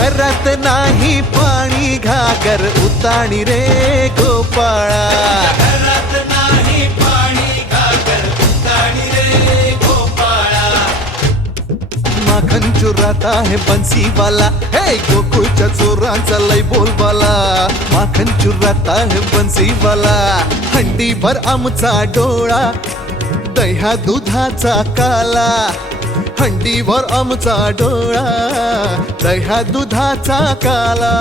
घरात नाही पाणी घागर उताणी रे गोपाळा. घरात नाही पाणी घागर उताणी रे गोपाळा. माखन चुराता है बंसीवाला. हे गोकुळच्या चोरांचा लय बोलवाला माखन चुराता है बंसीवाला. हंडी भर आमचा डोळा दह्या दुधाचा काला. हंडीवर आमचा डोळा दह्या दुधाचा काला.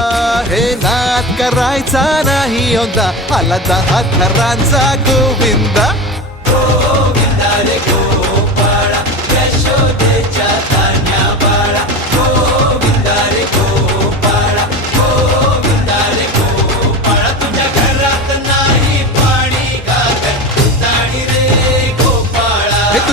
हे नाद करायचा नाही होता आला दहा थरांचा गोविंदा.